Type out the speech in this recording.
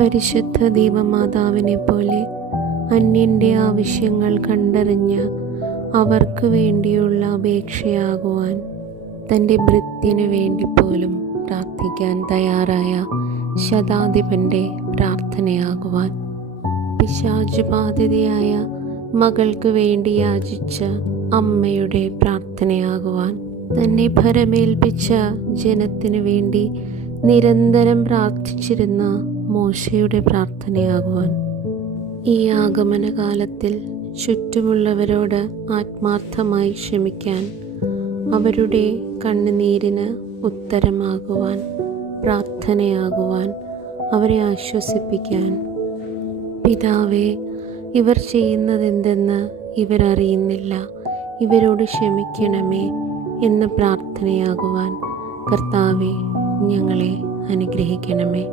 പരിശുദ്ധ ദൈവമാതാവിനെ പോലെ അന്യൻ്റെ ആവശ്യങ്ങൾ കണ്ടറിഞ്ഞ് അവർക്ക് വേണ്ടിയുള്ള അപേക്ഷയാകുവാൻ, തൻ്റെ ഭൃത്യനു വേണ്ടി പോലും പ്രാർത്ഥിക്കാൻ തയ്യാറായ ശതാധിപൻ്റെ പ്രാർത്ഥനയാകുവാൻ, പിശാച് ബാധിതയായ മകൾക്ക് വേണ്ടി യാചിച്ച അമ്മയുടെ പ്രാർത്ഥനയാകുവാൻ, തന്നെ ഭരമേൽപ്പിച്ച ജനത്തിനു വേണ്ടി നിരന്തരം പ്രാർത്ഥിച്ചിരുന്ന മോശയുടെ പ്രാർത്ഥനയാകുവാൻ, ഈ ആഗമനകാലത്തിൽ ചുറ്റുമുള്ളവരോട് ആത്മാർത്ഥമായി ക്ഷമിക്കാൻ, അവരുടെ കണ്ണുനീരിന് ഉത്തരമാകുവാൻ, പ്രാർത്ഥനയാകുവാൻ, അവരെ ആശ്വസിപ്പിക്കാൻ, പിതാവേ, ഇവർ ചെയ്യുന്നതെന്തെന്ന് ഇവരറിയുന്നില്ല, ഇവരോട് ക്ഷമിക്കണമേ എന്ന പ്രാർത്ഥനയാകുവാൻ കർത്താവേ, ഞങ്ങളെ അനുഗ്രഹിക്കണമേ.